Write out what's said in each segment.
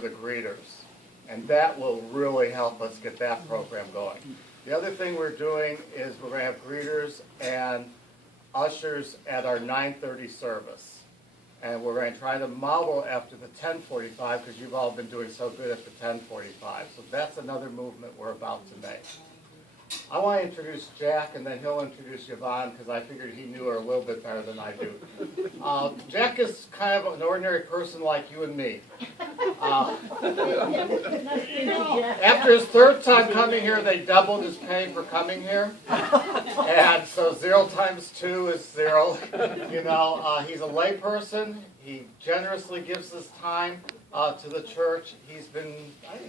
the greeters, and that will really help us get that program going. The other thing we're doing is we're going to have greeters and ushers at our 9:30 service, and we're going to try to model after the 10:45 because you've all been doing so good at the 10:45. So that's another movement we're about to make. I want to introduce Jack, and then he'll introduce Yvonne because I figured he knew her a little bit better than I do. Jack is kind of an ordinary person like you and me. After his third time coming here, they doubled his pay for coming here. And so 0 times 2 is 0. You know, he's a lay person. He generously gives his time to the church. I think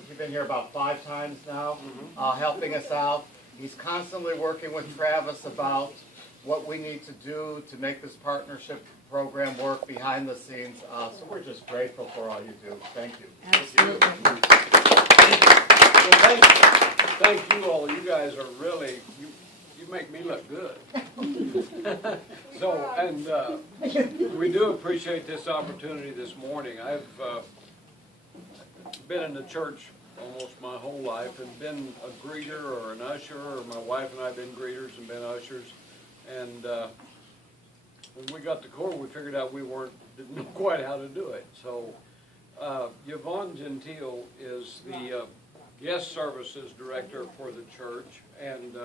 he's been here about 5 times now, helping us out. He's constantly working with Travis about what we need to do to make this partnership program work behind the scenes. So we're just grateful for all you do. Thank you. Absolutely. Well, thank you all. You guys are really, you make me look good. So, and we do appreciate this opportunity this morning. I've been in the church almost my whole life and been a greeter or an usher, or my wife and I have been greeters and been ushers. And when we got to COR, we figured out didn't know quite how to do it. So Yvonne Gentile is the guest services director for the church, and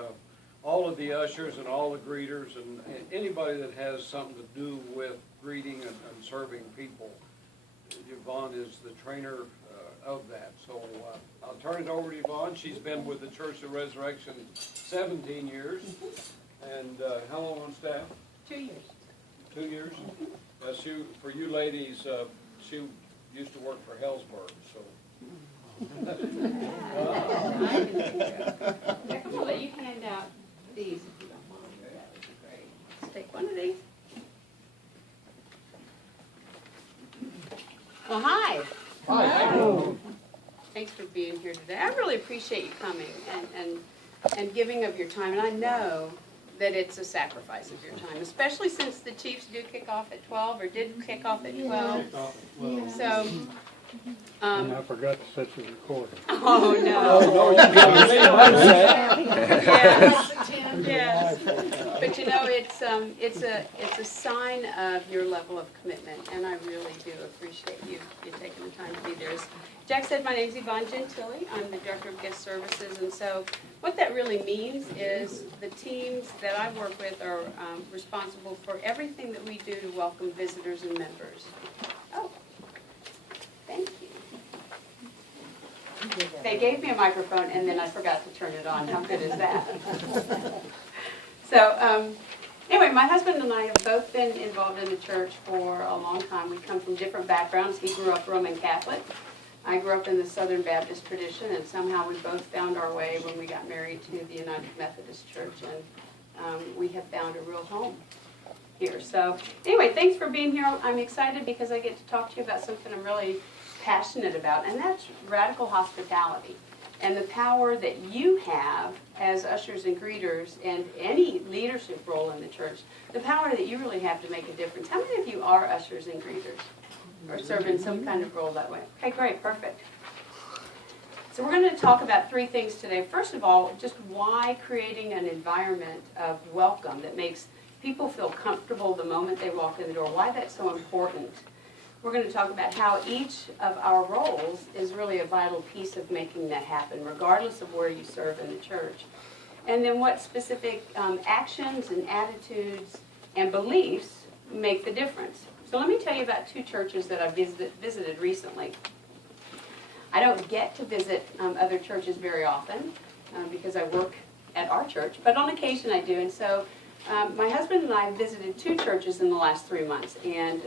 all of the ushers and all the greeters and anybody that has something to do with greeting and serving people, Yvonne is the trainer of that. So I'll turn it over to Yvonne. She's been with the Church of Resurrection 17 years. And how long on staff? 2 years. 2 years? For you ladies, she used to work for Hellsberg, so. I'll let you hand out these if you don't mind. That would be great. Let's take one of these. Well, hi. Hi. Thanks for being here today. I really appreciate you coming and giving of your time. And I know that it's a sacrifice of your time, especially since the Chiefs do kick off at 12 or did kick off at 12. So, and I forgot to set the recorder. oh no. No, you got Yes. Yes. But you know, it's a sign of your level of commitment, and I really do appreciate you taking the time to be there. As Jack said, my name's Yvonne Gentile. I'm the Director of Guest Services, and so what that really means is the teams that I work with are responsible for everything that we do to welcome visitors and members. Oh, thank you. They gave me a microphone, and then I forgot to turn it on. How good is that? So, anyway, my husband and I have both been involved in the church for a long time. We come from different backgrounds. He grew up Roman Catholic. I grew up in the Southern Baptist tradition, and somehow we both found our way when we got married to the United Methodist Church, and we have found a real home here. So, anyway, thanks for being here. I'm excited because I get to talk to you about something I'm really passionate about, and that's radical hospitality and the power that you have as ushers and greeters and any leadership role in the church, the power that you really have to make a difference. How many of you are ushers and greeters or serve in some kind of role that way? Okay, great, perfect. So we're going to talk about 3 things today. First of all, just why creating an environment of welcome that makes people feel comfortable the moment they walk in the door, why that's so important. We're going to talk about how each of our roles is really a vital piece of making that happen, regardless of where you serve in the church. And then what specific actions and attitudes and beliefs make the difference. So let me tell you about 2 churches that I visited recently. I don't get to visit other churches very often because I work at our church, but on occasion I do. And so my husband and I visited 2 churches in the last 3 months, and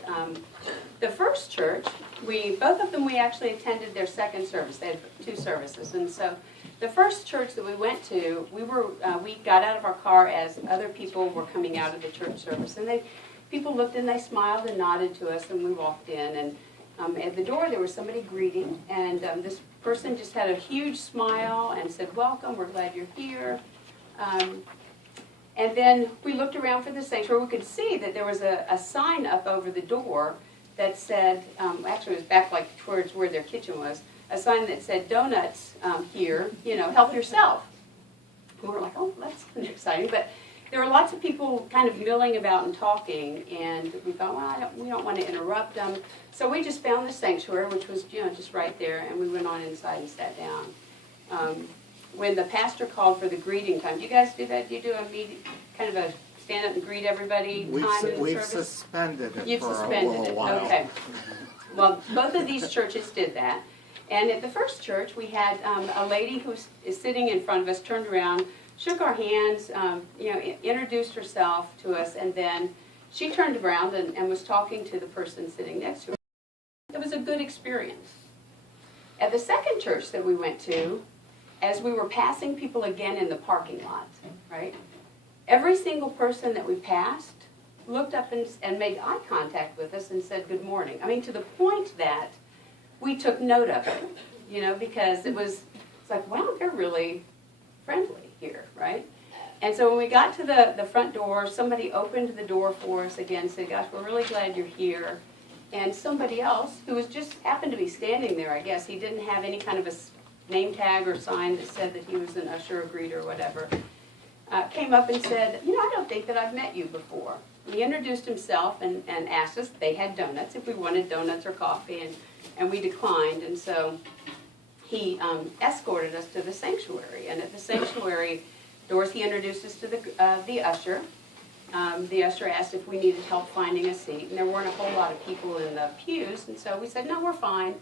the first church, both of them we actually attended their second service. They had 2 services, and so the first church that we went to, we got out of our car as other people were coming out of the church service, and people looked and they smiled and nodded to us, and we walked in, and at the door there was somebody greeting, and this person just had a huge smile and said, "Welcome, we're glad you're here." And then we looked around for the sanctuary. We could see that there was a sign up over the door that said, actually it was back like towards where their kitchen was, a sign that said, donuts here, you know, help yourself. And we're like, oh, that's kind of exciting. But there were lots of people kind of milling about and talking, and we thought, well, we don't want to interrupt them. So we just found the sanctuary, which was, you know, just right there, and we went on inside and sat down. When the pastor called for the greeting time, do you guys do that? Do you do a meeting, kind of a stand up and greet everybody time in the We've service? suspended it You've for a suspended little it, while. okay. Well, both of these churches did that. And at the first church, we had a lady who is sitting in front of us, turned around, shook our hands, you know, introduced herself to us, and then she turned around and was talking to the person sitting next to her. It was a good experience. At the second church that we went to, as we were passing people again in the parking lot, right, every single person that we passed looked up and made eye contact with us and said good morning. I mean, to the point that we took note of it, you know, because it's like, wow, they're really friendly here, right? And so when we got to the front door, somebody opened the door for us again and said, gosh, we're really glad you're here. And somebody else, who was just happened to be standing there, I guess, he didn't have any kind of a name tag or sign that said that he was an usher or greeter or whatever, came up and said, you know, I don't think that I've met you before. He introduced himself and asked us, they had donuts, if we wanted donuts or coffee, and we declined. And so he escorted us to the sanctuary. And at the sanctuary doors, he introduced us to the usher. The usher asked if we needed help finding a seat, and there weren't a whole lot of people in the pews, and so we said, no, we're fine.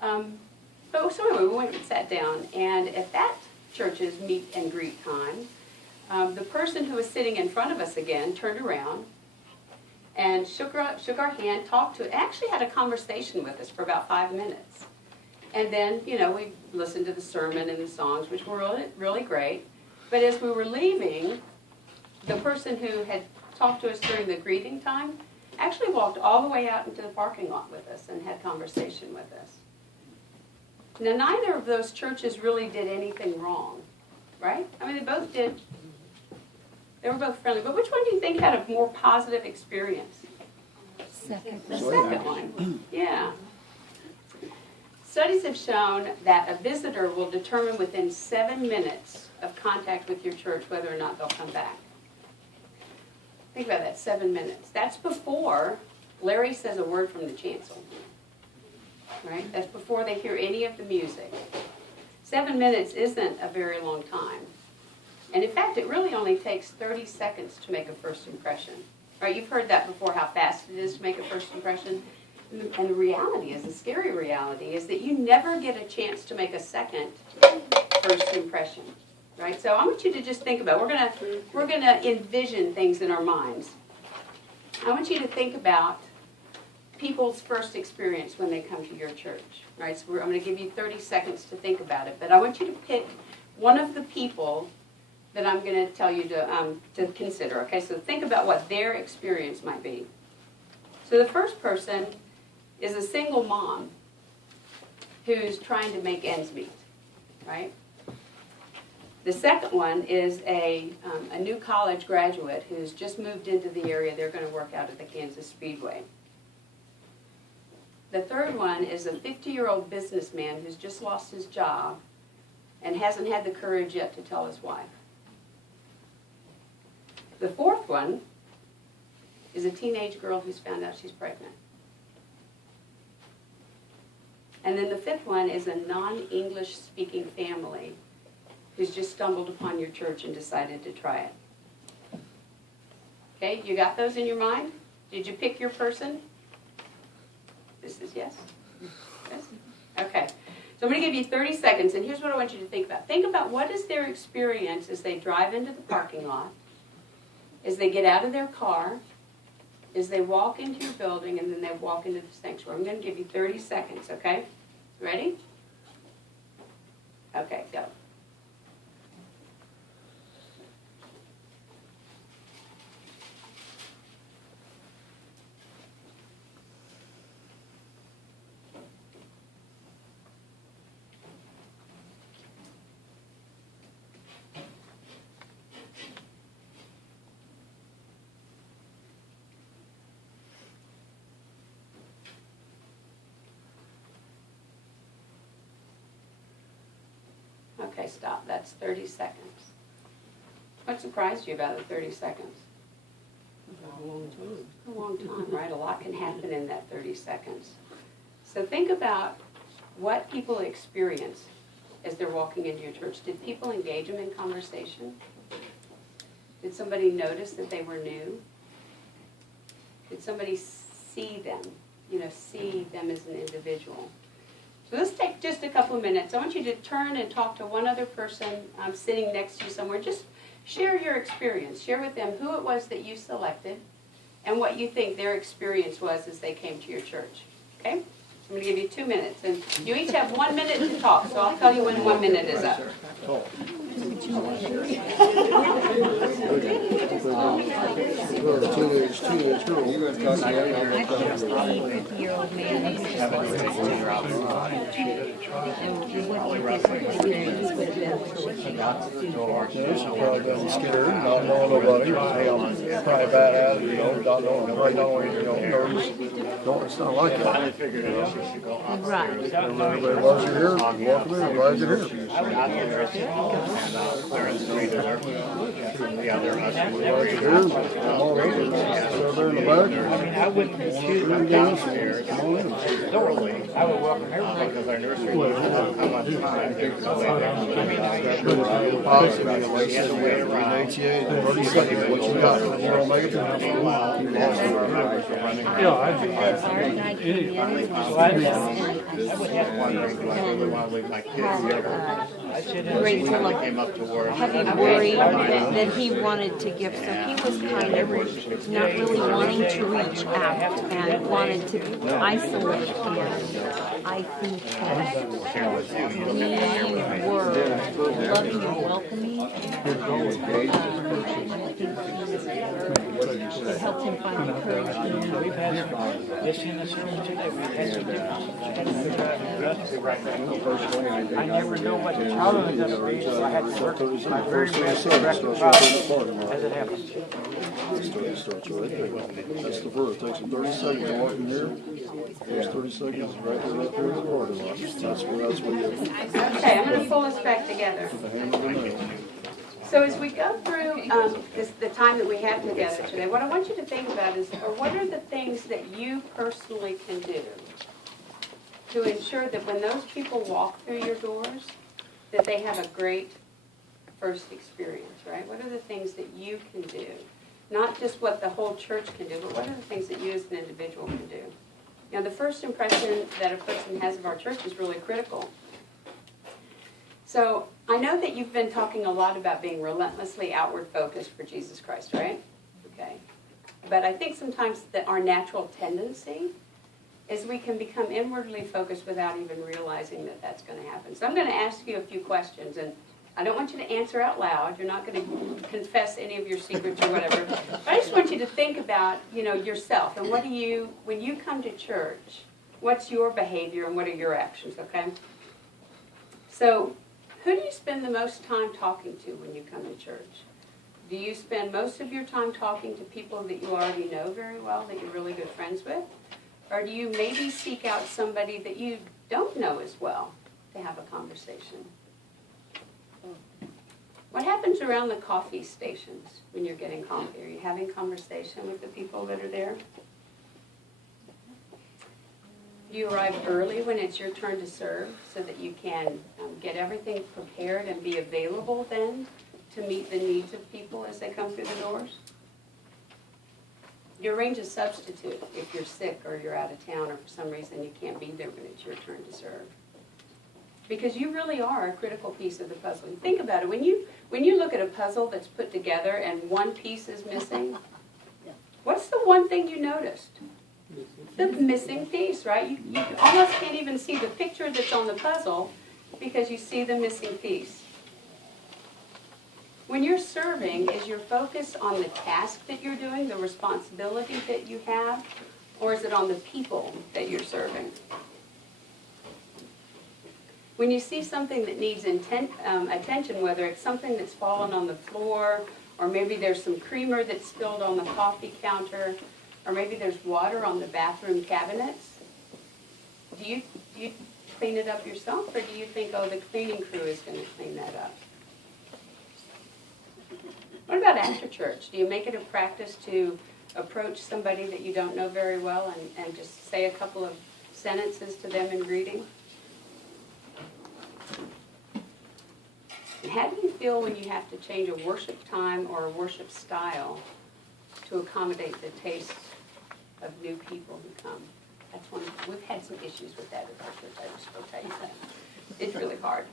So anyway, we went and sat down, and at that church's meet and greet time, the person who was sitting in front of us again turned around and shook our hand, actually had a conversation with us for about 5 minutes. And then, you know, we listened to the sermon and the songs, which were really, really great. But as we were leaving, the person who had talked to us during the greeting time actually walked all the way out into the parking lot with us and had conversation with us. Now, neither of those churches really did anything wrong, right? I mean, they were both friendly. But which one do you think had a more positive experience? Second. The second one, yeah. Studies have shown that a visitor will determine within 7 minutes of contact with your church whether or not they'll come back. Think about that, 7 minutes. That's before Larry says a word from the chancel, right? That's before they hear any of the music. 7 minutes isn't a very long time. And in fact, it really only takes 30 seconds to make a first impression. Right? You've heard that before, how fast it is to make a first impression. And the reality is, the scary reality is that you never get a chance to make a second first impression. Right? So I want you to just think about it. We're gonna envision things in our minds. I want you to think about people's first experience when they come to your church. Right? So I'm going to give you 30 seconds to think about it. But I want you to pick one of the people that I'm going to tell you to consider. Okay, so think about what their experience might be. So the first person is a single mom who's trying to make ends meet, right? The second one is a new college graduate who's just moved into the area. They're going to work out at the Kansas Speedway. The third one is a 50-year-old businessman who's just lost his job and hasn't had the courage yet to tell his wife. The fourth one is a teenage girl who's found out she's pregnant. And then the fifth one is a non-English speaking family who's just stumbled upon your church and decided to try it. Okay, you got those in your mind? Did you pick your person? This is yes? Yes? Okay. So I'm going to give you 30 seconds, and here's what I want you to think about. Think about what is their experience as they drive into the parking lot, as they get out of their car, as they walk into your building, and then they walk into the sanctuary. I'm going to give you 30 seconds, okay? Ready? Okay, go. Okay, stop. That's 30 seconds. What surprised you about the 30 seconds? A long time, right? A lot can happen in that 30 seconds. So think about what people experience as they're walking into your church. Did people engage them in conversation? Did somebody notice that they were new? Did somebody see them? See them as an individual. So let's take just a couple of minutes. I want you to turn and talk to one other person sitting next to you somewhere. Just share your experience. Share with them who it was that you selected and what you think their experience was as they came to your church. Okay? I'm going to give you 2 minutes. And you each have 1 minute to talk, so I'll tell you when 1 minute is up. Teenage girl. You guys talking about 50-year-old man. He's just and probably doesn't scared, not knowing nobody, probably bad at it, not knowing, it's not like that. Right. Everybody loves you here, welcome in, glad you're here. The other Glad you're here, come on in, sit there in the back. I wouldn't choose my downstairs thoroughly. I would welcome everybody. because our nursery doesn't have how much time. What you got? You don't make it to Yeah, I think Heavy worry that he wanted to give, so he was kind of not really wanting to reach out and wanted to isolate. And I think that we were loving and welcoming. It helped him find encouragement. We've had this in the service today. We've had some differences. I never know what the problem is going to be, so I had to work my very best to correct the problem as it happens. Starts right there. That's the first. Takes him 30 seconds to walk in here. First 30 seconds is right there in the parking lot. That's what you have. Okay, I'm going to pull us back together. The hand of the nail. So as we go through the time that we have together today, what I want you to think about is, what are the things that you personally can do to ensure that when those people walk through your doors, that they have a great first experience, right? What are the things that you can do? Not just what the whole church can do, but what are the things that you as an individual can do? Now, the first impression that a person has of our church is really critical. So I know that you've been talking a lot about being relentlessly outward focused for Jesus Christ, right? Okay. But I think sometimes that our natural tendency is we can become inwardly focused without even realizing that that's going to happen. So I'm going to ask you a few questions, and I don't want you to answer out loud. You're not going to confess any of your secrets or whatever. But I just want you to think about, yourself and when you come to church, what's your behavior and what are your actions, okay? So, who do you spend the most time talking to when you come to church? Do you spend most of your time talking to people that you already know very well, that you're really good friends with? Or do you maybe seek out somebody that you don't know as well to have a conversation? What happens around the coffee stations when you're getting coffee? Are you having conversation with the people that are there? Do you arrive early when it's your turn to serve so that you can get everything prepared and be available then to meet the needs of people as they come through the doors? You arrange a substitute if you're sick or you're out of town or for some reason you can't be there when it's your turn to serve. Because you really are a critical piece of the puzzle. You think about it. When you look at a puzzle that's put together and one piece is missing, what's the one thing you noticed? The missing piece, right? You almost can't even see the picture that's on the puzzle because you see the missing piece. When you're serving, is your focus on the task that you're doing, the responsibility that you have, or is it on the people that you're serving? When you see something that needs attention, whether it's something that's fallen on the floor, or maybe there's some creamer that's spilled on the coffee counter, or maybe there's water on the bathroom cabinets, Do you clean it up yourself, or do you think, oh, the cleaning crew is going to clean that up? What about after church? Do you make it a practice to approach somebody that you don't know very well and just say a couple of sentences to them in greeting? And how do you feel when you have to change a worship time or a worship style to accommodate the taste of new people who come? That's we've had some issues with that at our church, I just will tell you that. It's really hard.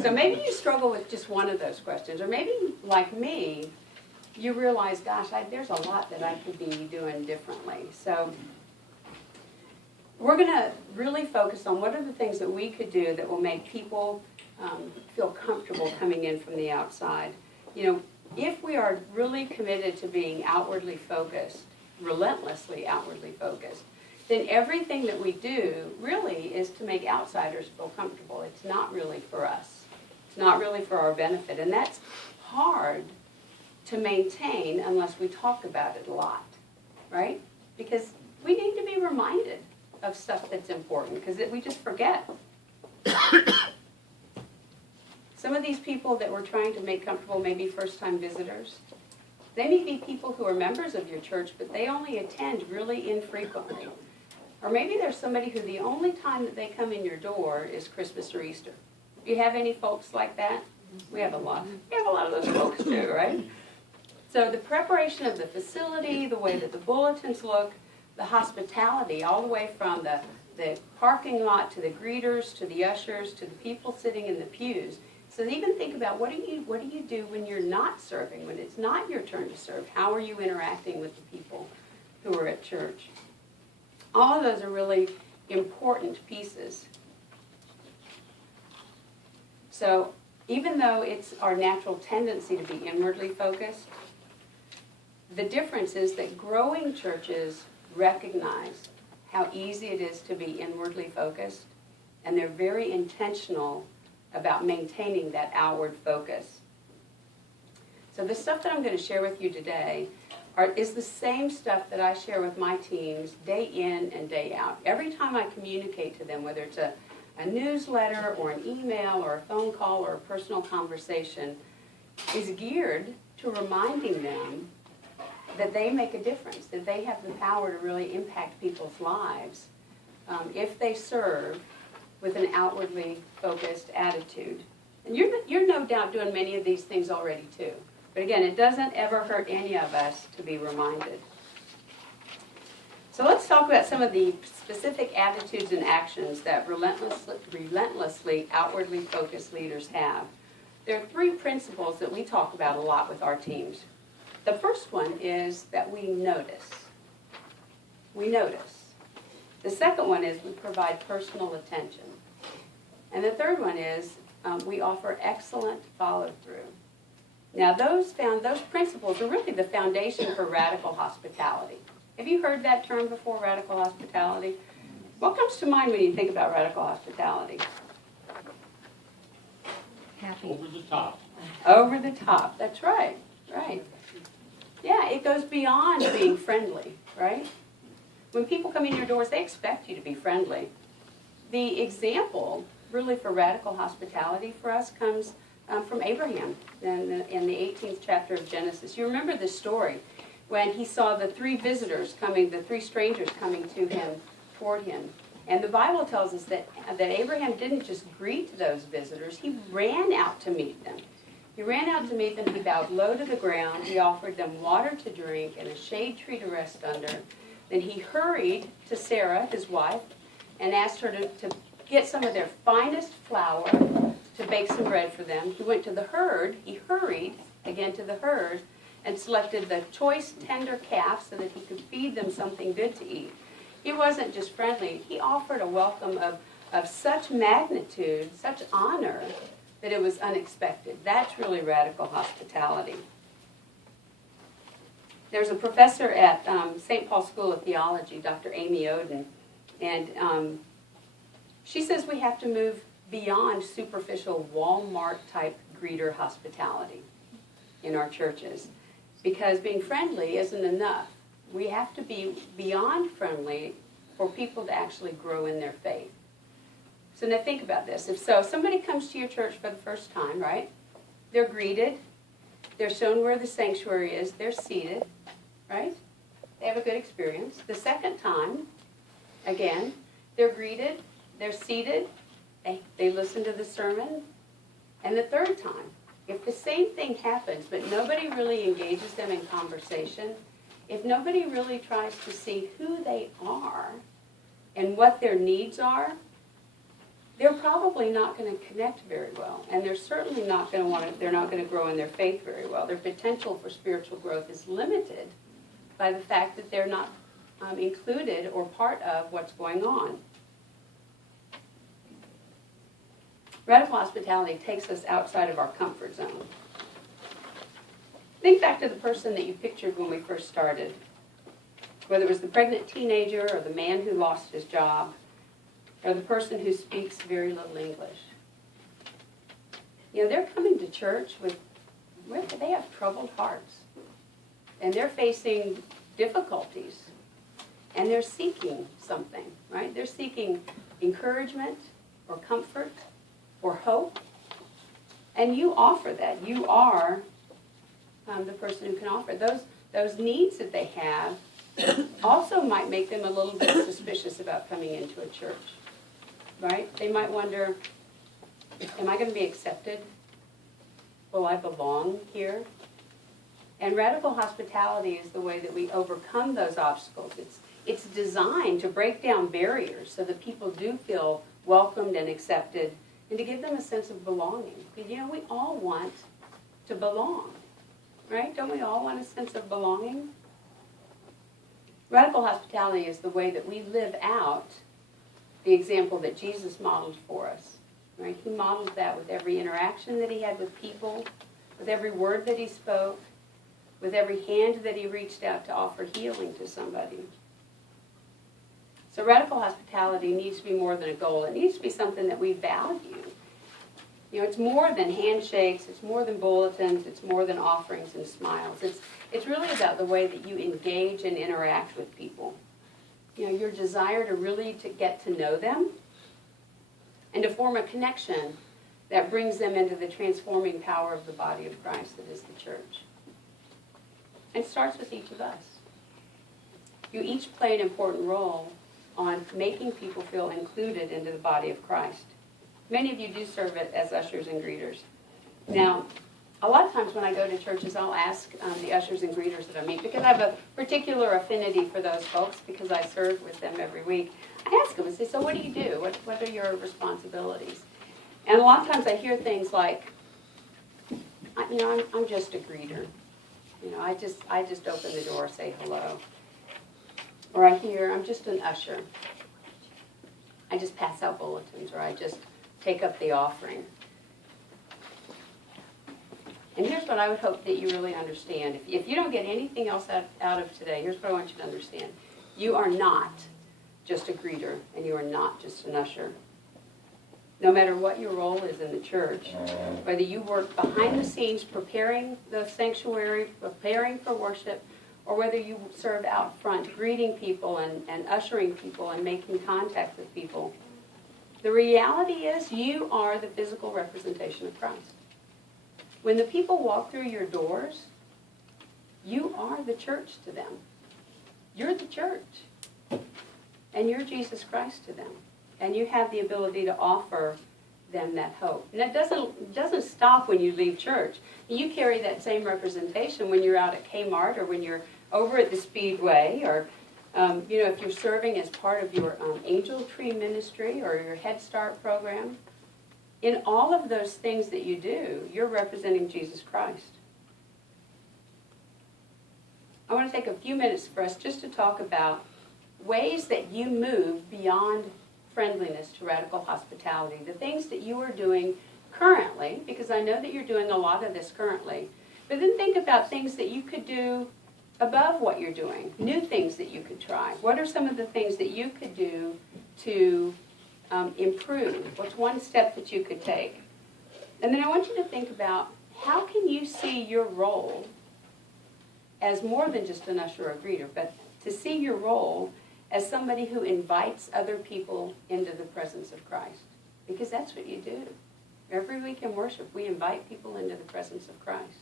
So maybe you struggle with just one of those questions, or maybe, like me, you realize, gosh, there's a lot that I could be doing differently. So we're going to really focus on what are the things that we could do that will make people feel comfortable coming in from the outside. You know, if we are really committed to being outwardly focused, relentlessly outwardly focused, then everything that we do really is to make outsiders feel comfortable. It's not really for us. It's not really for our benefit. And that's hard to maintain unless we talk about it a lot, right? Because we need to be reminded of stuff that's important, because we just forget. Some of these people that we're trying to make comfortable may be first-time visitors. They may be people who are members of your church, but they only attend really infrequently. Or maybe there's somebody who the only time that they come in your door is Christmas or Easter. Do you have any folks like that? We have a lot. We have a lot of those folks too, right? So the preparation of the facility, the way that the bulletins look, the hospitality, all the way from the parking lot to the greeters, to the ushers, to the people sitting in the pews. So even think about what do you do when you're not serving, when it's not your turn to serve? How are you interacting with the people who are at church? All of those are really important pieces. So even though it's our natural tendency to be inwardly focused, the difference is that growing churches recognize how easy it is to be inwardly focused, and they're very intentional about maintaining that outward focus. So the stuff that I'm going to share with you today is the same stuff that I share with my teams day in and day out. Every time I communicate to them, whether it's a newsletter or an email or a phone call or a personal conversation, is geared to reminding them that they make a difference, that they have the power to really impact people's lives if they serve with an outwardly focused attitude. And you're no doubt doing many of these things already too. But again, it doesn't ever hurt any of us to be reminded. So let's talk about some of the specific attitudes and actions that relentlessly outwardly focused leaders have. There are 3 principles that we talk about a lot with our teams. The first one is that we notice. We notice. The second one is we provide personal attention. And the third one is we offer excellent follow-through. Now those principles are really the foundation for radical hospitality. Have you heard that term before, radical hospitality? What comes to mind when you think about radical hospitality? Happy. Over the top. Over the top, that's right, right. Yeah, it goes beyond being friendly, right? When people come in your doors, they expect you to be friendly. The example, really, for radical hospitality for us comes from Abraham in the 18th chapter of Genesis. You remember the story when he saw the 3 visitors coming, the 3 strangers coming to him, toward him. And the Bible tells us that Abraham didn't just greet those visitors, he ran out to meet them. He ran out to meet them, he bowed low to the ground, he offered them water to drink and a shade tree to rest under. Then he hurried to Sarah, his wife, and asked her to get some of their finest flour to bake some bread for them. He went to the herd, he hurried again to the herd, and selected the choice tender calf so that he could feed them something good to eat. He wasn't just friendly, he offered a welcome of such magnitude, such honor, that it was unexpected. That's really radical hospitality. There's a professor at St. Paul School of Theology, Dr. Amy Oden, and she says we have to move beyond superficial Walmart-type greeter hospitality in our churches, because being friendly isn't enough. We have to be beyond friendly for people to actually grow in their faith. So now think about this. If somebody comes to your church for the first time, right? They're greeted. They're shown where the sanctuary is. They're seated, right? They have a good experience. The second time, again, they're greeted. They're seated. They listen to the sermon. And the third time, if the same thing happens, but nobody really engages them in conversation, if nobody really tries to see who they are and what their needs are, they're probably not going to connect very well. And they're certainly not going to they're not going to grow in their faith very well. Their potential for spiritual growth is limited by the fact that they're not included or part of what's going on. Radical hospitality takes us outside of our comfort zone. Think back to the person that you pictured when we first started. Whether it was the pregnant teenager or the man who lost his job or the person who speaks very little English. You know, they're coming to church they have troubled hearts. And they're facing difficulties. And they're seeking something, right? They're seeking encouragement or comfort or hope. And you offer that. You are the person who can offer. Those needs that they have also might make them a little bit suspicious about coming into a church, right? They might wonder, am I going to be accepted? Will I belong here? And radical hospitality is the way that we overcome those obstacles. It's designed to break down barriers so that people do feel welcomed and accepted and to give them a sense of belonging. You know, we all want to belong, right? Don't we all want a sense of belonging? Radical hospitality is the way that we live out the example that Jesus modeled for us, right? He modeled that with every interaction that he had with people, with every word that he spoke, with every hand that he reached out to offer healing to somebody. So radical hospitality needs to be more than a goal. It needs to be something that we value. You know, it's more than handshakes, it's more than bulletins, it's more than offerings and smiles. It's really about the way that you engage and interact with people. You know, your desire to really get to know them and to form a connection that brings them into the transforming power of the body of Christ that is the church. And it starts with each of us. You each play an important role on making people feel included into the body of Christ. Many of you do serve it as ushers and greeters. Now, a lot of times when I go to churches, I'll ask the ushers and greeters that I meet, because I have a particular affinity for those folks because I serve with them every week. I ask them and say, so what do you do? What are your responsibilities? And a lot of times I hear things like, you know, I'm just a greeter. You know, I just open the door, say hello. Or I hear, I'm just an usher. I just pass out bulletins, or I just take up the offering. And here's what I would hope that you really understand. If you don't get anything else out of today, here's what I want you to understand. You are not just a greeter, and you are not just an usher. No matter what your role is in the church, whether you work behind the scenes preparing the sanctuary, preparing for worship, or whether you serve out front, greeting people and ushering people and making contact with people, the reality is you are the physical representation of Christ. When the people walk through your doors, you are the church to them. You're the church. And you're Jesus Christ to them. And you have the ability to offer them that hope. And it doesn't stop when you leave church. You carry that same representation when you're out at Kmart, or when you're over at the Speedway, or you know, if you're serving as part of your Angel Tree ministry or your Head Start program. In all of those things that you do, you're representing Jesus Christ. I want to take a few minutes for us just to talk about ways that you move beyond friendliness to radical hospitality. The things that you are doing currently, because I know that you're doing a lot of this currently, but then think about things that you could do above what you're doing, new things that you could try. What are some of the things that you could do to improve? What's one step that you could take? And then I want you to think about, how can you see your role as more than just an usher or greeter, but to see your role as somebody who invites other people into the presence of Christ. Because that's what you do. Every week in worship, we invite people into the presence of Christ.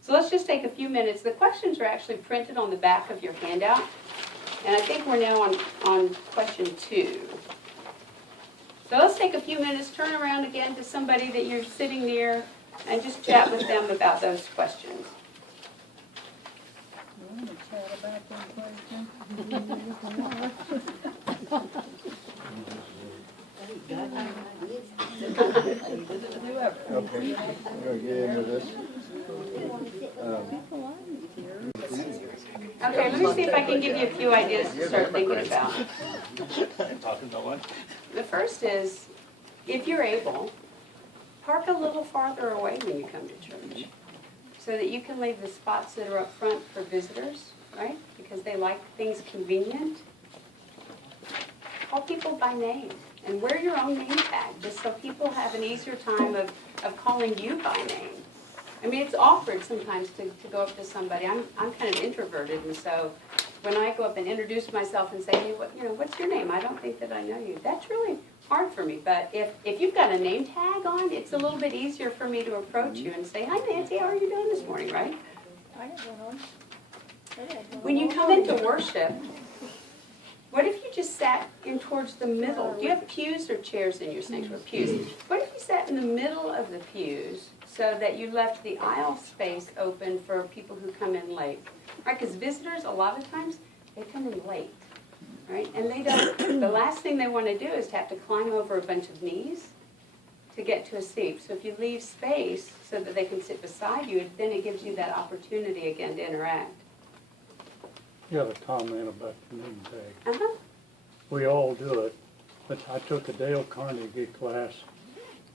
So let's just take a few minutes. The questions are actually printed on the back of your handout. And I think we're now on question 2. So let's take a few minutes, turn around again to somebody that you're sitting near, and just chat with them about those questions. Okay, I'm gonna get into this. Okay, let me see if I can give you a few ideas to start thinking about. The first is, if you're able, park a little farther away when you come to church, so that you can leave the spots that are up front for visitors, right? Because they like things convenient. Call people by name and wear your own name tag, just so people have an easier time of calling you by name. I mean, it's awkward sometimes to go up to somebody. I'm kind of introverted, and so when I go up and introduce myself and say, hey, what's your name? I don't think that I know you. That's really hard for me. But if you've got a name tag on, it's a little bit easier for me to approach you and say, hi, Nancy, how are you doing this morning, right? When you come into worship, what if you just sat in towards the middle? Do you have pews or chairs in your sanctuary? Pews. What if you sat in the middle of the pews so that you left the aisle space open for people who come in late? Right? Because visitors, a lot of times, they come in late. Right? And they don't, the last thing they want to do is to have to climb over a bunch of knees to get to a seat. So if you leave space so that they can sit beside you, then it gives you that opportunity again to interact. You got a comment about the name tag. Uh-huh. We all do it, but I took a Dale Carnegie class,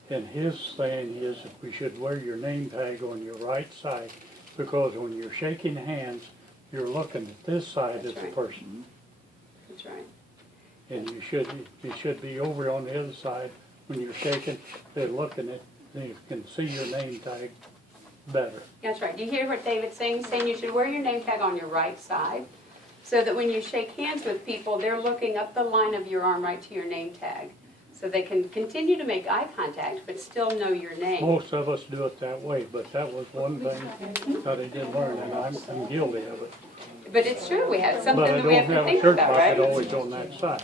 and his saying is that we should wear your name tag on your right side, because when you're shaking hands, you're looking at this side That's of the right. person. That's right. And you should be over on the other side. When you're shaking, they're looking at, they can see your name tag better. That's right. Do you hear what David's saying? He's saying you should wear your name tag on your right side, so that when you shake hands with people, they're looking up the line of your arm right to your name tag. So they can continue to make eye contact, but still know your name. Most of us do it that way, but that was one thing that I did learn, and I'm guilty of it. But it's true. We have something But I that we have don't to have a think shirt about, pocket right? always on that side.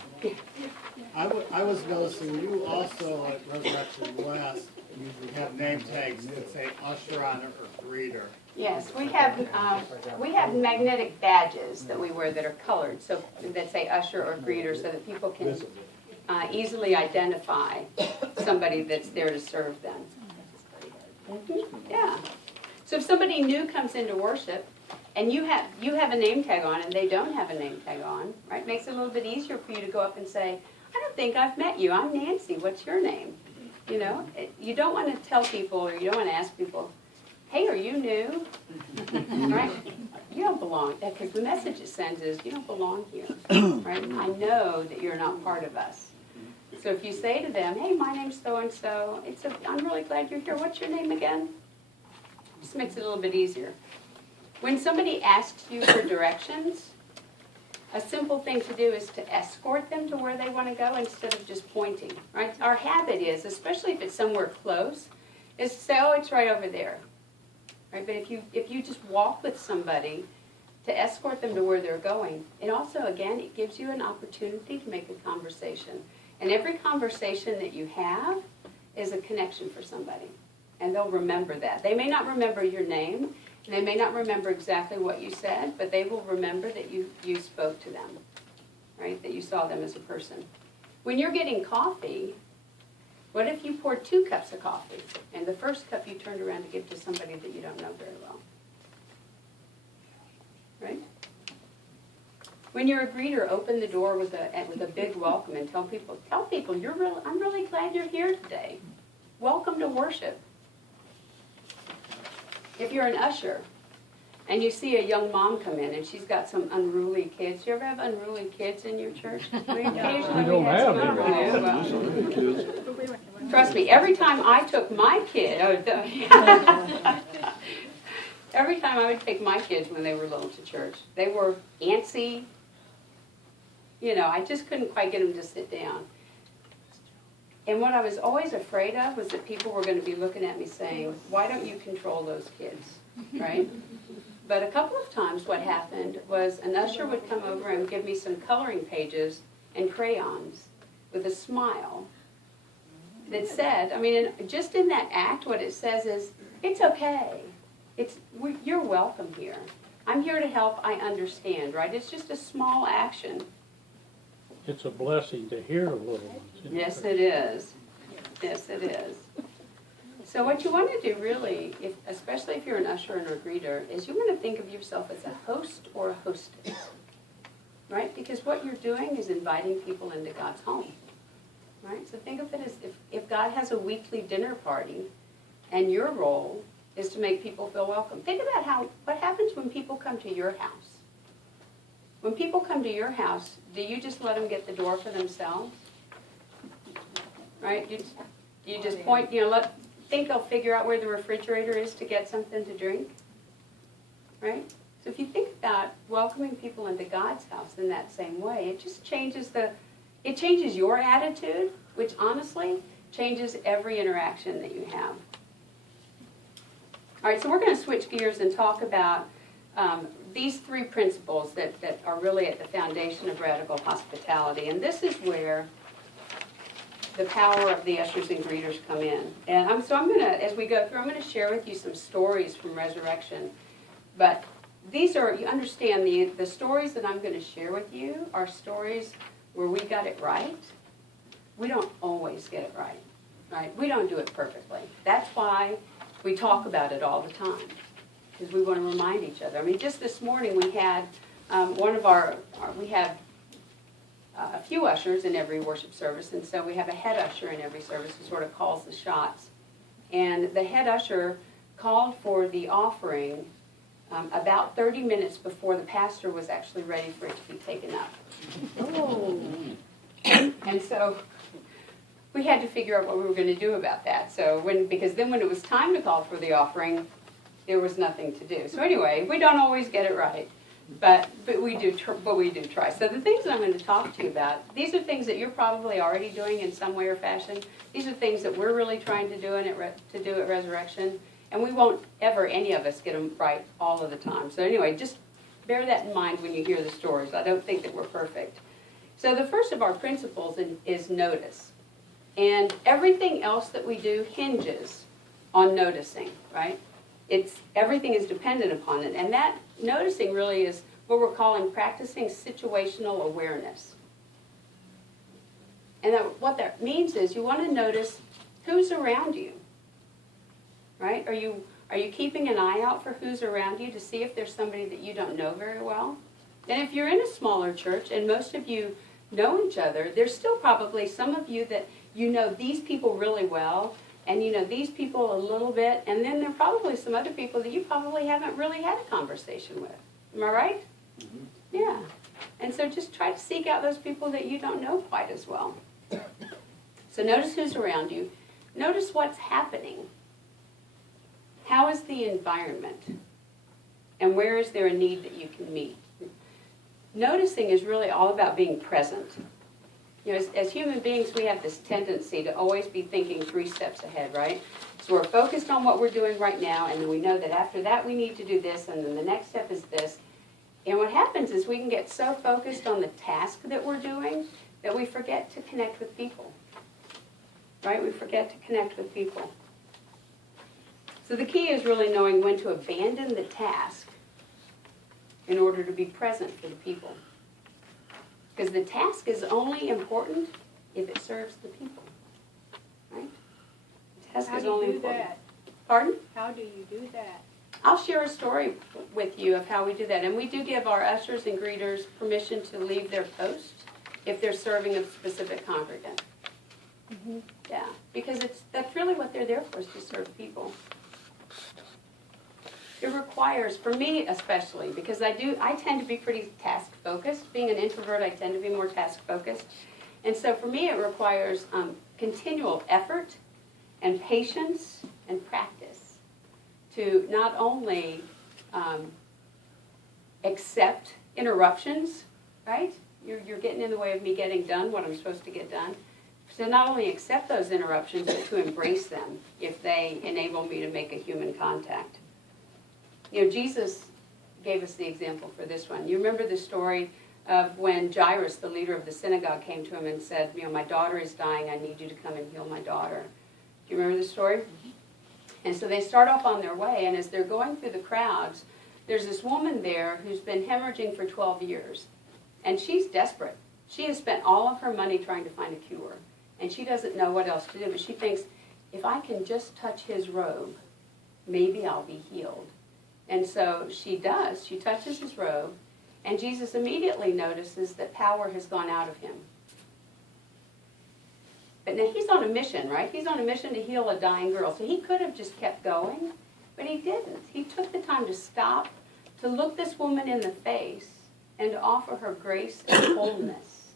I was noticing you also at Resurrection West, you have name tags that say usher on it or greeter. Yes, we have magnetic badges that we wear that are colored, so that say usher or greeter, so that people can easily identify somebody that's there to serve them. Yeah. So if somebody new comes into worship and you have a name tag on and they don't have a name tag on, right? Makes it a little bit easier for you to go up and say, I don't think I've met you. I'm Nancy. What's your name? You know, you don't want to tell people, or you don't want to ask people, hey, are you new? Right? You don't belong, because the message it sends is, you don't belong here. Right? I know that you're not part of us. So if you say to them, hey, my name's so-and-so, I'm really glad you're here. What's your name again? Just makes it a little bit easier. When somebody asks you for directions, a simple thing to do is to escort them to where they want to go instead of just pointing. Right? Our habit is, especially if it's somewhere close, is to say, oh, it's right over there. Right? But if you just walk with somebody to escort them to where they're going, it also, again, it gives you an opportunity to make a conversation. And every conversation that you have is a connection for somebody. And they'll remember that. They may not remember your name, and they may not remember exactly what you said, but they will remember that you spoke to them, right? That you saw them as a person. When you're getting coffee, what if you poured 2 cups of coffee, and the first cup you turned around to give to somebody that you don't know very well? Right? When you're a greeter, open the door with a big welcome and tell people, I'm really glad you're here today. Welcome to worship. If you're an usher and you see a young mom come in and she's got some unruly kids, you ever have unruly kids in your church? We occasionally don't have some any. unruly. Well, trust me, every time I took my kid, every time I would take my kids when they were little to church, they were antsy, You know, I just couldn't quite get them to sit down. And what I was always afraid of was that people were going to be looking at me saying, why don't you control those kids, right? But a couple of times what happened was an usher would come over and give me some coloring pages and crayons with a smile that said, I mean, just in that act, what it says is, it's okay. You're welcome here. I'm here to help, I understand, right? It's just a small action. It's a blessing to hear little ones. Yes, it is. Yes, it is. So what you want to do really, especially if you're an usher and a greeter, is you want to think of yourself as a host or a hostess, right? Because what you're doing is inviting people into God's home, right? So think of it as if God has a weekly dinner party and your role is to make people feel welcome. Think about what happens when people come to your house. When people come to your house, do you just let them get the door for themselves? Right? You just point, think they'll figure out where the refrigerator is to get something to drink? Right? So if you think about welcoming people into God's house in that same way, it just changes your attitude, which honestly changes every interaction that you have. All right, so we're going to switch gears and talk about these three principles that are really at the foundation of radical hospitality. And this is where the power of the ushers and greeters come in. And I'm going to, as we go through, I'm going to share with you some stories from Resurrection. But these are, you understand, the stories that I'm going to share with you are stories where we got it right. We don't always get it right, right? We don't do it perfectly. That's why we talk about it all the time, because we want to remind each other. I mean, just this morning we had we have a few ushers in every worship service, and so we have a head usher in every service who sort of calls the shots. And the head usher called for the offering about 30 minutes before the pastor was actually ready for it to be taken up. Oh. And so we had to figure out what we were going to do about that. So because then when it was time to call for the offering, there was nothing to do. So anyway, we don't always get it right, but we do try. So the things that I'm going to talk to you about, these are things that you're probably already doing in some way or fashion. These are things that we're really trying to do at Resurrection, and we won't ever, any of us, get them right all of the time. So anyway, just bear that in mind when you hear the stories. I don't think that we're perfect. So the first of our principles is notice. And everything else that we do hinges on noticing, right? Everything is dependent upon it. And that noticing really is what we're calling practicing situational awareness. And what that means is you want to notice who's around you, right? Are you keeping an eye out for who's around you to see if there's somebody that you don't know very well? And if you're in a smaller church and most of you know each other, there's still probably some of you that you know these people really well, and you know these people a little bit, and then there are probably some other people that you probably haven't really had a conversation with. Am I right? Mm-hmm. Yeah. And so just try to seek out those people that you don't know quite as well. So notice who's around you. Notice what's happening. How is the environment? And where is there a need that you can meet? Noticing is really all about being present. You know, as human beings, we have this tendency to always be thinking 3 steps ahead, right? So we're focused on what we're doing right now, and then we know that after that we need to do this, and then the next step is this. And what happens is we can get so focused on the task that we're doing that we forget to connect with people, right? We forget to connect with people. So the key is really knowing when to abandon the task in order to be present for the people. Because the task is only important if it serves the people, right? The task is only important. How do you do that? Pardon? How do you do that? I'll share a story with you of how we do that. And we do give our ushers and greeters permission to leave their post if they're serving a specific congregant. Mm-hmm. Yeah, because that's really what they're there for, is to serve people. It requires, for me especially, because I tend to be pretty task-focused. Being an introvert, I tend to be more task-focused. And so for me, it requires continual effort and patience and practice to not only accept interruptions, right? you're getting in the way of me getting done what I'm supposed to get done. So not only accept those interruptions, but to embrace them if they enable me to make a human contact. You know, Jesus gave us the example for this one. You remember the story of when Jairus, the leader of the synagogue, came to him and said, you know, my daughter is dying, I need you to come and heal my daughter. Do you remember the story? And so they start off on their way, and as they're going through the crowds, there's this woman there who's been hemorrhaging for 12 years. And she's desperate. She has spent all of her money trying to find a cure. And she doesn't know what else to do, but she thinks, if I can just touch his robe, maybe I'll be healed. And so she does. She touches his robe, and Jesus immediately notices that power has gone out of him. But now he's on a mission, right? He's on a mission to heal a dying girl. So he could have just kept going, but he didn't. He took the time to stop, to look this woman in the face, and to offer her grace and wholeness,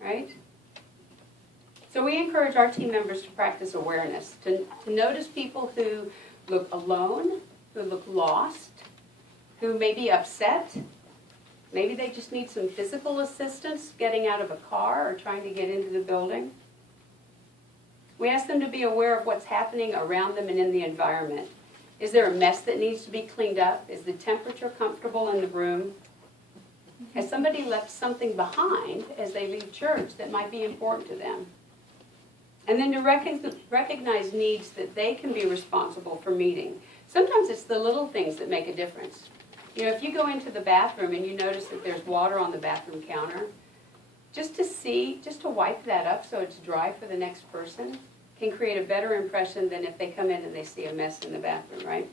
right? So we encourage our team members to practice awareness, to notice people who look alone, who look lost, who may be upset. Maybe they just need some physical assistance getting out of a car or trying to get into the building. We ask them to be aware of what's happening around them and in the environment. Is there a mess that needs to be cleaned up? Is the temperature comfortable in the room? Has somebody left something behind as they leave church that might be important to them? And then to recognize needs that they can be responsible for meeting. Sometimes it's the little things that make a difference. You know, if you go into the bathroom and you notice that there's water on the bathroom counter, just to wipe that up so it's dry for the next person can create a better impression than if they come in and they see a mess in the bathroom, right?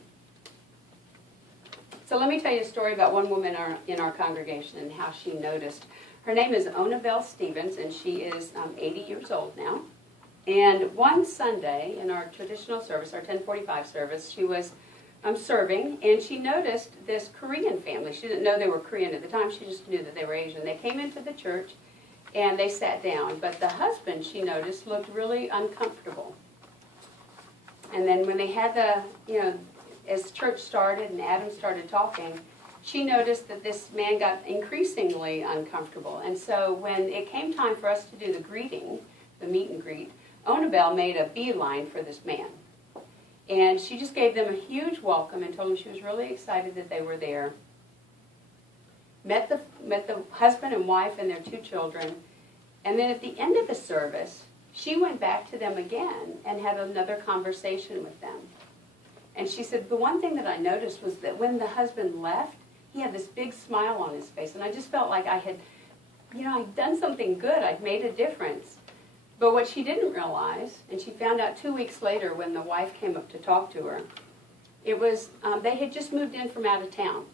So let me tell you a story about one woman in our congregation and how she noticed. Her name is Onabelle Stevens, and she is 80 years old now. And one Sunday in our traditional service, our 1045 service, she was serving, and she noticed this Korean family. She didn't know they were Korean at the time. She just knew that they were Asian. They came into the church, and they sat down. But the husband, she noticed, looked really uncomfortable. And then when they had as church started and Adam started talking, she noticed that this man got increasingly uncomfortable. And so when it came time for us to do the greeting, the meet and greet, Onabelle made a beeline for this man. And she just gave them a huge welcome and told them she was really excited that they were there. Met the husband and wife and their 2 children. And then at the end of the service, she went back to them again and had another conversation with them. And she said, the one thing that I noticed was that when the husband left, he had this big smile on his face. And I just felt like I'd done something good. I'd made a difference. But what she didn't realize, and she found out 2 weeks later when the wife came up to talk to her, it was they had just moved in from out of town.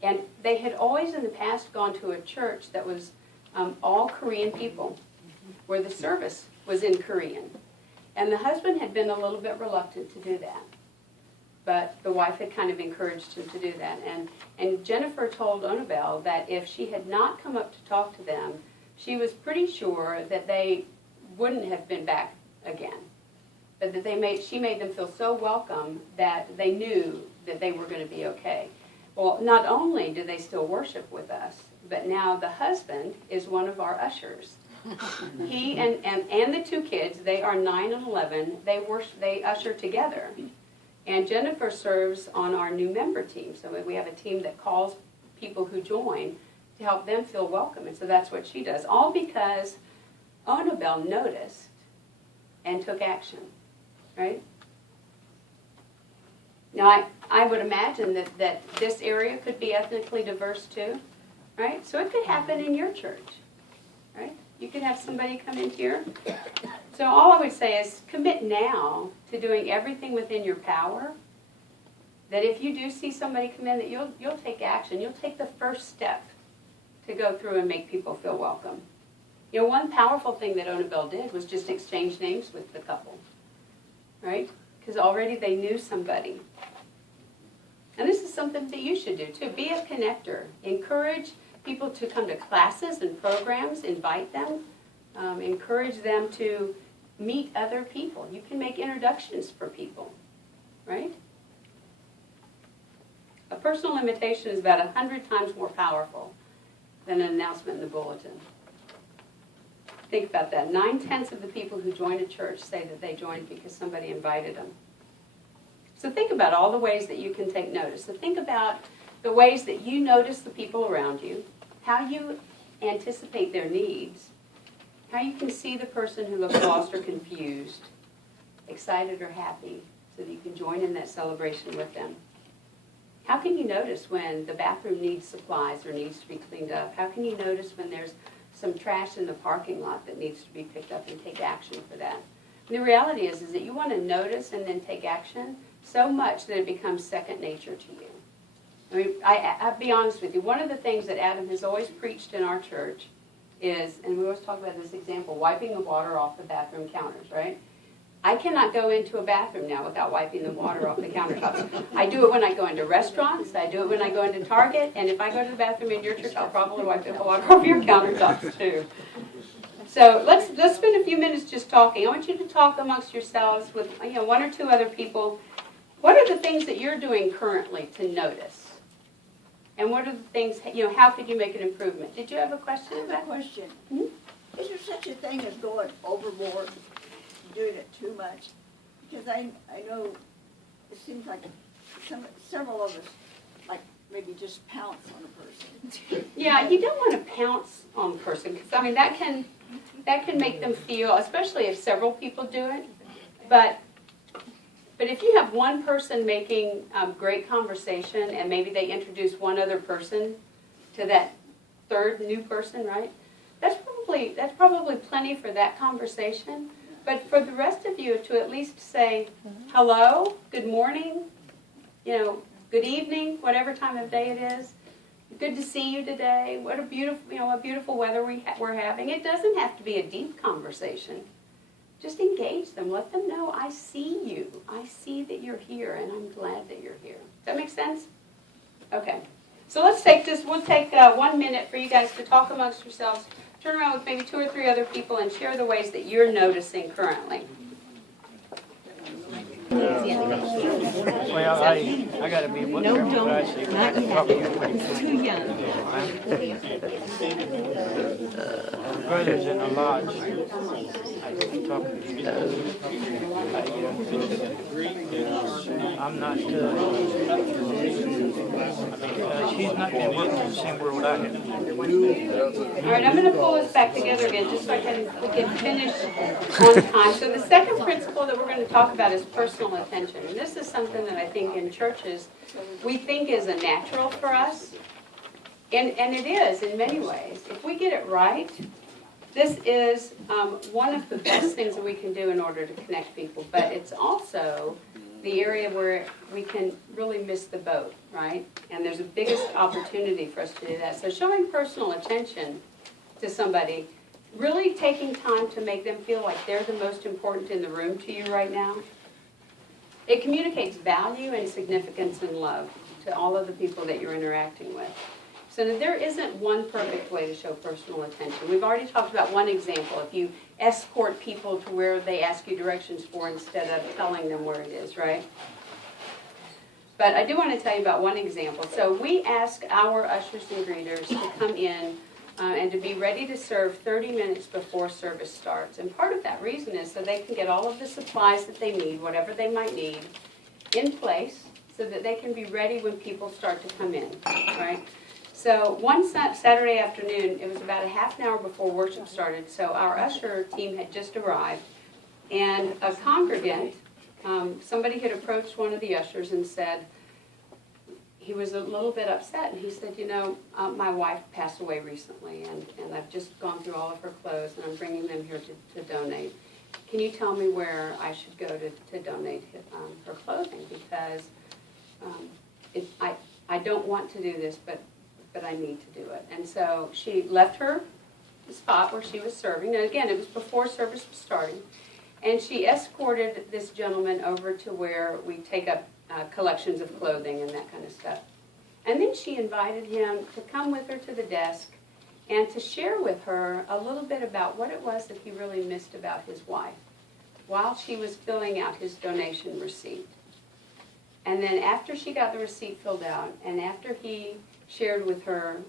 And they had always in the past gone to a church that was all Korean people, where the service was in Korean. And the husband had been a little bit reluctant to do that. But the wife had kind of encouraged him to do that. And Jennifer told Onabelle that if she had not come up to talk to them, she was pretty sure that they wouldn't have been back again. But that she made them feel so welcome that they knew that they were going to be okay. Well, not only do they still worship with us, but now the husband is one of our ushers. He and the 2 kids, they are 9 and 11, they usher together. And Jennifer serves on our new member team. So we have a team that calls people who join to help them feel welcome. And so that's what she does. All because Onabelle noticed and took action, right? Now, I would imagine that this area could be ethnically diverse too, right? So it could happen in your church, right? You could have somebody come in here. So all I would say is commit now to doing everything within your power, that if you do see somebody come in, that you'll take action. You'll take the first step to go through and make people feel welcome. You know, one powerful thing that Onabelle did was just exchange names with the couple, right? Because already they knew somebody. And this is something that you should do too. Be a connector. Encourage people to come to classes and programs. Invite them. Encourage them to meet other people. You can make introductions for people, right? A personal invitation is about 100 times more powerful than an announcement in the bulletin. Think about that. 9/10 of the people who join a church say that they joined because somebody invited them. So think about all the ways that you can take notice. So think about the ways that you notice the people around you, how you anticipate their needs, how you can see the person who looks lost or confused, excited or happy, so that you can join in that celebration with them. How can you notice when the bathroom needs supplies or needs to be cleaned up? How can you notice when there's some trash in the parking lot that needs to be picked up and take action for that? And the reality is that you want to notice and then take action so much that it becomes second nature to you. I mean, I'll be honest with you, one of the things that Adam has always preached in our church is, and we always talk about this example, wiping the water off the bathroom counters, right? I cannot go into a bathroom now without wiping the water off the countertops. I do it when I go into restaurants, I do it when I go into Target, and if I go to the bathroom in your church, I'll probably wipe the water off your countertops too. So let's spend a few minutes just talking. I want you to talk amongst yourselves with one or two other people. What are the things that you're doing currently to notice? And what are the things, how could you make an improvement? Did you have a question? I have a question. Hmm? Is there such a thing as going overboard, doing it too much? Because I know it seems like several of us, like, maybe just pounce on a person. Yeah, you don't want to pounce on a person, because, I mean, that can make them feel, especially if several people do it, but if you have one person making great conversation and maybe they introduce one other person to that third new person, right? That's probably plenty for that conversation. But for the rest of you to at least say hello, good morning, good evening, whatever time of day it is. Good to see you today. What a beautiful weather we're having. It doesn't have to be a deep conversation. Just engage them. Let them know, I see you. I see that you're here, and I'm glad that you're here. Does that make sense? Okay. So we'll take 1 minute for you guys to talk amongst yourselves. Turn around with maybe 2 or 3 other people and share the ways that you're noticing currently. Well, I got to be No, don't, not yet. It's too young. brothers in the lodge. I talk to you. I'm not, she's not been working in the same world I have. All right, I'm going to pull us back together again just so we can finish on time. So the second principle that we're going to talk about is personal attention. And this is something that I think in churches we think is a natural for us. And it is in many ways. If we get it right, this is one of the best things that we can do in order to connect people. But it's also the area where we can really miss the boat, right? And there's a biggest opportunity for us to do that. So showing personal attention to somebody, really taking time to make them feel like they're the most important in the room to you right now, it communicates value and significance and love to all of the people that you're interacting with. So there isn't one perfect way to show personal attention. We've already talked about one example. If you escort people to where they ask you directions for instead of telling them where it is, right? But I do want to tell you about one example. So we ask our ushers and greeters to come in and to be ready to serve 30 minutes before service starts. And part of that reason is so they can get all of the supplies that they need, whatever they might need, in place so that they can be ready when people start to come in, right? So one Saturday afternoon, it was about a half an hour before worship started, so our usher team had just arrived, and a congregant, somebody had approached one of the ushers and said, he was a little bit upset, and he said, my wife passed away recently, and I've just gone through all of her clothes, and I'm bringing them here to donate. Can you tell me where I should go to donate her clothing? Because I don't want to do this, but I need to do it. And so she left her spot where she was serving. And again, it was before service was starting. And she escorted this gentleman over to where we take up collections of clothing and that kind of stuff. And then she invited him to come with her to the desk and to share with her a little bit about what it was that he really missed about his wife while she was filling out his donation receipt. And then after she got the receipt filled out and after he shared with her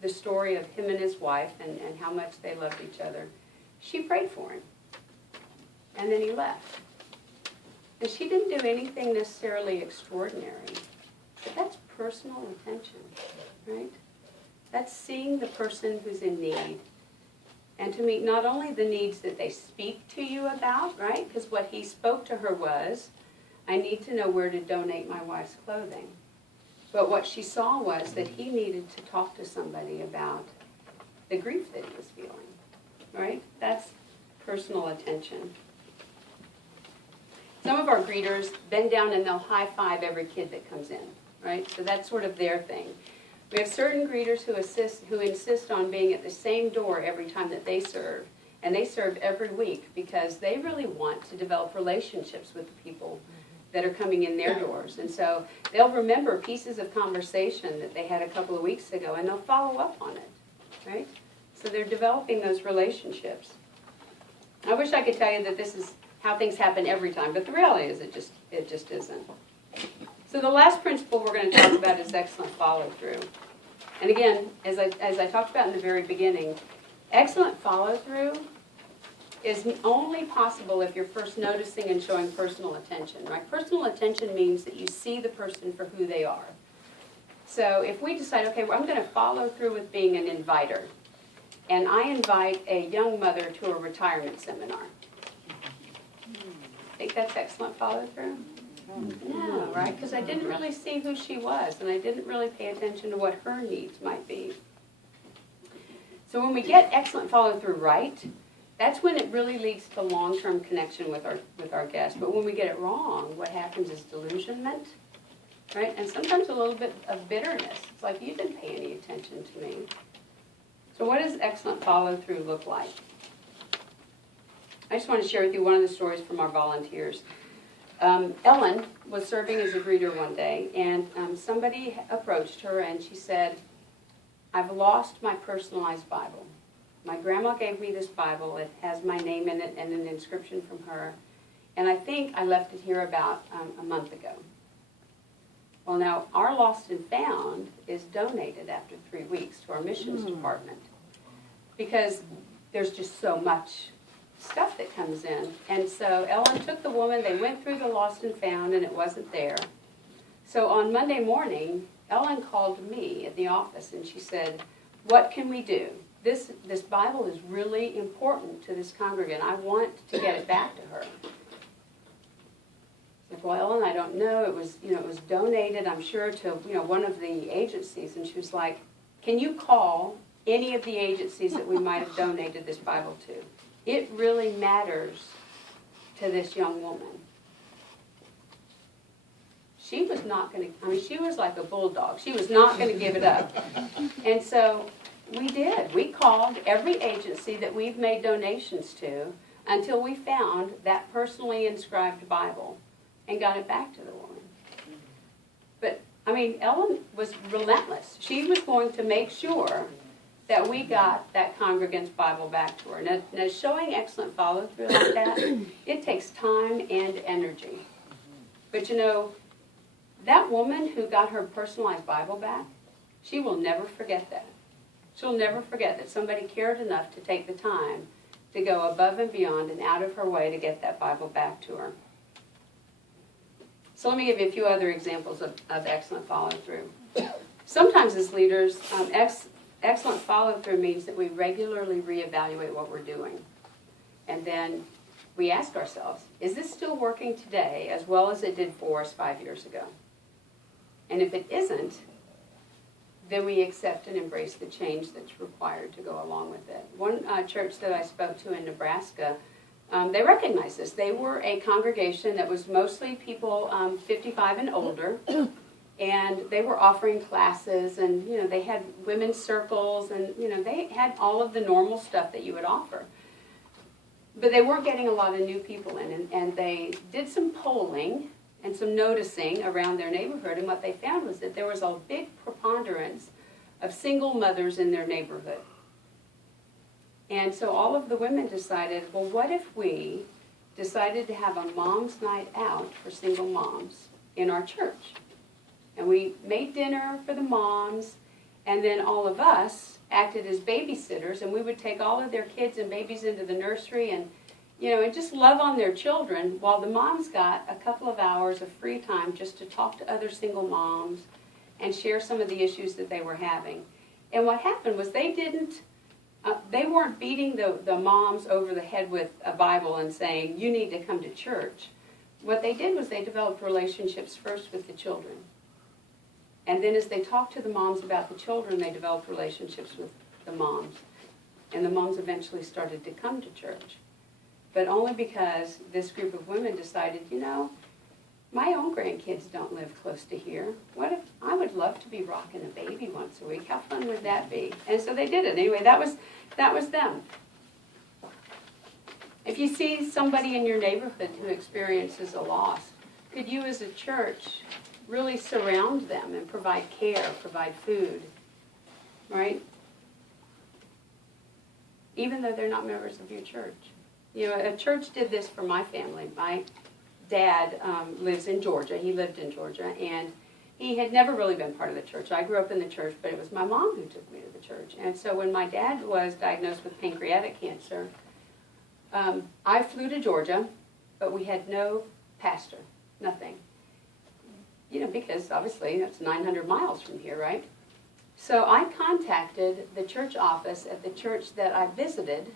the story of him and his wife and how much they loved each other, she prayed for him. And then he left. And she didn't do anything necessarily extraordinary, but that's personal attention, right? That's seeing the person who's in need. And to meet not only the needs that they speak to you about, right? Because what he spoke to her was, I need to know where to donate my wife's clothing. But what she saw was that he needed to talk to somebody about the grief that he was feeling, right? That's personal attention. Some of our greeters bend down and they'll high-five every kid that comes in, right? So that's sort of their thing. We have certain greeters who insist on being at the same door every time that they serve, and they serve every week because they really want to develop relationships with the people that are coming in their doors. And so they'll remember pieces of conversation that they had a couple of weeks ago, and they'll follow up on it, right? So they're developing those relationships. I wish I could tell you that this is how things happen every time, but the reality is it just isn't. So the last principle we're going to talk about is excellent follow-through. And again, as I talked about in the very beginning, excellent follow-through is only possible if you're first noticing and showing personal attention, right? Personal attention means that you see the person for who they are. So if we decide, okay, well, I'm going to follow through with being an inviter, and I invite a young mother to a retirement seminar, think that's excellent follow-through? No, right? Because I didn't really see who she was, and I didn't really pay attention to what her needs might be. So when we get excellent follow-through right, that's when it really leads to long-term connection with our guests. But when we get it wrong, what happens is delusionment, right? And sometimes a little bit of bitterness. It's like, you didn't pay any attention to me. So what does excellent follow-through look like? I just want to share with you one of the stories from our volunteers. Ellen was serving as a greeter one day, and somebody approached her and she said, I've lost my personalized Bible. My grandma gave me this Bible. It has my name in it and an inscription from her, and I think I left it here about a month ago. Well, now, our Lost and Found is donated after 3 weeks to our missions department because there's just so much stuff that comes in. And so Ellen took the woman, they went through the Lost and Found, and it wasn't there. So on Monday morning, Ellen called me at the office, and she said, what can we do? This Bible is really important to this congregant. I want to get it back to her. Like, well, Ellen, I don't know. It was donated, I'm sure, to one of the agencies. And she was like, can you call any of the agencies that we might have donated this Bible to? It really matters to this young woman. She was not going to, she was like a bulldog. She was not going to give it up. And so we did. We called every agency that we've made donations to until we found that personally inscribed Bible and got it back to the woman. But, Ellen was relentless. She was going to make sure that we got that congregant's Bible back to her. Now showing excellent follow-through like that, it takes time and energy. But that woman who got her personalized Bible back, she will never forget that. She'll never forget that somebody cared enough to take the time to go above and beyond and out of her way to get that Bible back to her. So let me give you a few other examples of excellent follow-through. Sometimes as leaders, excellent follow-through means that we regularly reevaluate what we're doing. And then we ask ourselves, is this still working today as well as it did for us 5 years ago? And if it isn't, then we accept and embrace the change that's required to go along with it. One church that I spoke to in Nebraska, they recognized this. They were a congregation that was mostly people 55 and older, and they were offering classes, and they had women's circles, and they had all of the normal stuff that you would offer. But they weren't getting a lot of new people in, and they did some polling and some noticing around their neighborhood, and what they found was that there was a big preponderance of single mothers in their neighborhood. And so all of the women decided, well, what if we decided to have a mom's night out for single moms in our church? And we made dinner for the moms, And then all of us acted as babysitters, and we would take all of their kids and babies into the nursery and, and just love on their children while the moms got a couple of hours of free time just to talk to other single moms and share some of the issues that they were having. And what happened was they weren't beating the moms over the head with a Bible and saying, you need to come to church. What they did was they developed relationships first with the children. And then as they talked to the moms about the children, they developed relationships with the moms. And the moms eventually started to come to church. But only because this group of women decided, my own grandkids don't live close to here. What if I would love to be rocking a baby once a week? How fun would that be? And so they did it. Anyway, that was them. If you see somebody in your neighborhood who experiences a loss, could you as a church really surround them and provide care, provide food, right? Even though they're not members of your church. A church did this for my family. My dad lives in Georgia. He lived in Georgia, and he had never really been part of the church. I grew up in the church, but it was my mom who took me to the church. And so when my dad was diagnosed with pancreatic cancer, I flew to Georgia, but we had no pastor, nothing. Because obviously that's 900 miles from here, right? So I contacted the church office at the church that I visited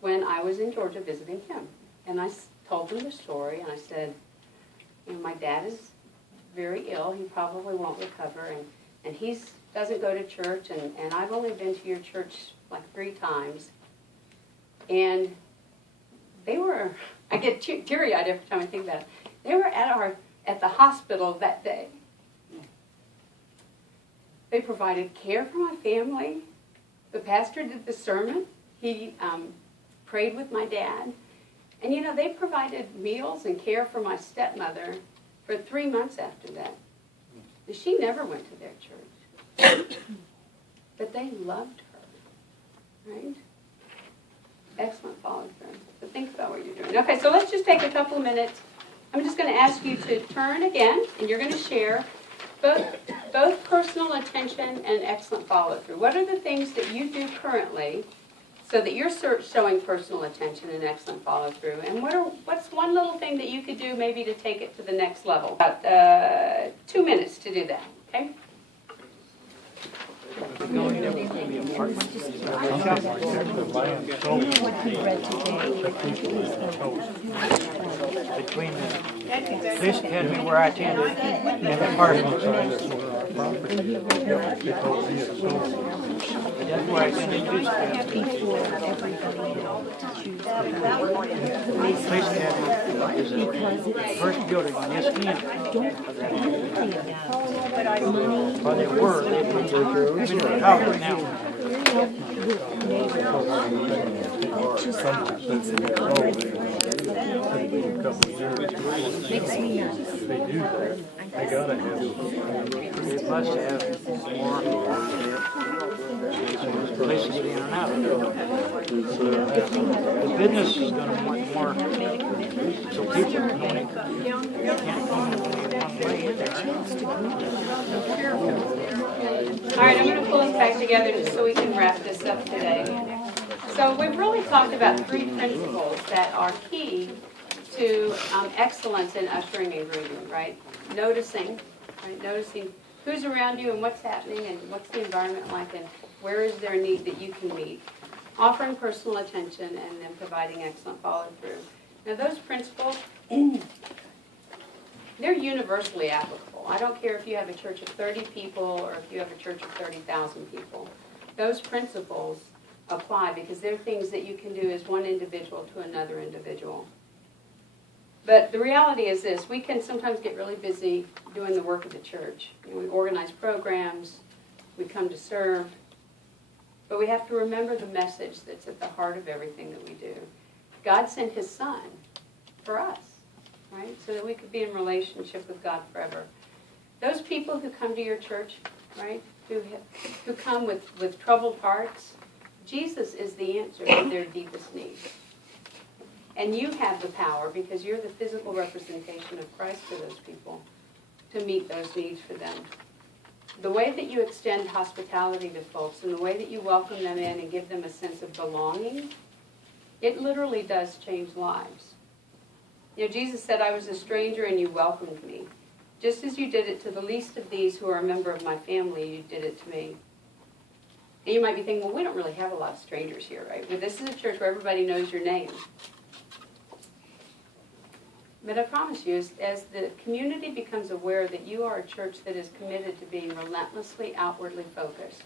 when I was in Georgia visiting him. And I told them the story, and I said, my dad is very ill. He probably won't recover, and he doesn't go to church, and I've only been to your church like 3 times. And they were, I get teary-eyed every time I think about it. They were at the hospital that day. They provided care for my family. The pastor did the sermon. He prayed with my dad. And they provided meals and care for my stepmother for 3 months after that. And she never went to their church. But they loved her, right? Excellent follow-through. So think about what you're doing. Okay, so let's just take a couple of minutes. I'm just going to ask you to turn again, and you're going to share both personal attention and excellent follow-through. What are the things that you do currently so that you're showing personal attention and excellent follow-through? And what's one little thing that you could do maybe to take it to the next level? About 2 minutes to do that, okay? Between the police academy where I attended and the apartment. That's where I attended police academy. Police academy is the first building on this campus. Well, they were. They've been out now. If they do that, they gotta have. They must have more places to get in and out. The business is going to want more, so people can only can't come one way in there. All right, I'm going to pull us back together just so we can wrap this up today. So we've really talked about 3 principles that are key to excellence in ushering and greeting, right? Noticing who's around you and what's happening and what's the environment like and where is there a need that you can meet. Offering personal attention and then providing excellent follow-through. Now those principles, they're universally applicable. I don't care if you have a church of 30 people or if you have a church of 30,000 people. Those principles apply because they're things that you can do as one individual to another individual. But the reality is this, we can sometimes get really busy doing the work of the church. We organize programs, we come to serve, but we have to remember the message that's at the heart of everything that we do. God sent His Son for us, right? So that we could be in relationship with God forever. Those people who come to your church, right, who come with troubled hearts, Jesus is the answer to their deepest needs. And you have the power, because you're the physical representation of Christ to those people, to meet those needs for them. the way that you extend hospitality to folks and the way that you welcome them in and give them a sense of belonging, it literally does change lives. You know, Jesus said, I was a stranger and you welcomed me. Just as you did it to the least of these who are a member of my family, you did it to me. And you might be thinking, well, we don't really have a lot of strangers here, right? But this is a church where everybody knows your name. But I promise you, as the community becomes aware that you are a church that is committed to being relentlessly outwardly focused,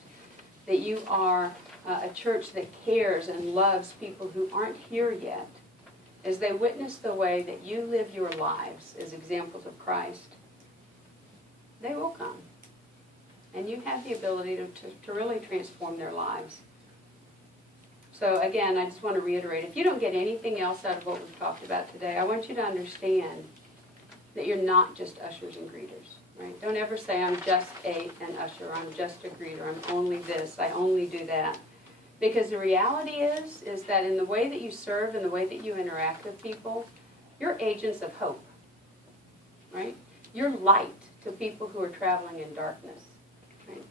that you are a church that cares and loves people who aren't here yet, as they witness the way that you live your lives as examples of Christ, they will come. And you have the ability to really transform their lives. So again, I just want to reiterate, if you don't get anything else out of what we've talked about today, I want you to understand that you're not just ushers and greeters, right? Don't ever say, I'm just an usher, I'm just a greeter, I'm only this, I only do that. Because the reality is that in the way that you serve and the way that you interact with people, you're agents of hope, right? You're light to people who are traveling in darkness, right?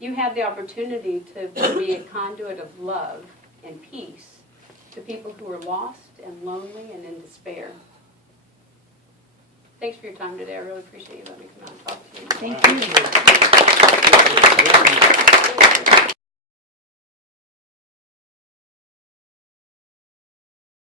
You have the opportunity to be a conduit of love and peace to people who are lost and lonely and in despair. Thanks for your time today. I really appreciate you letting me come out and talk to you. Thank you.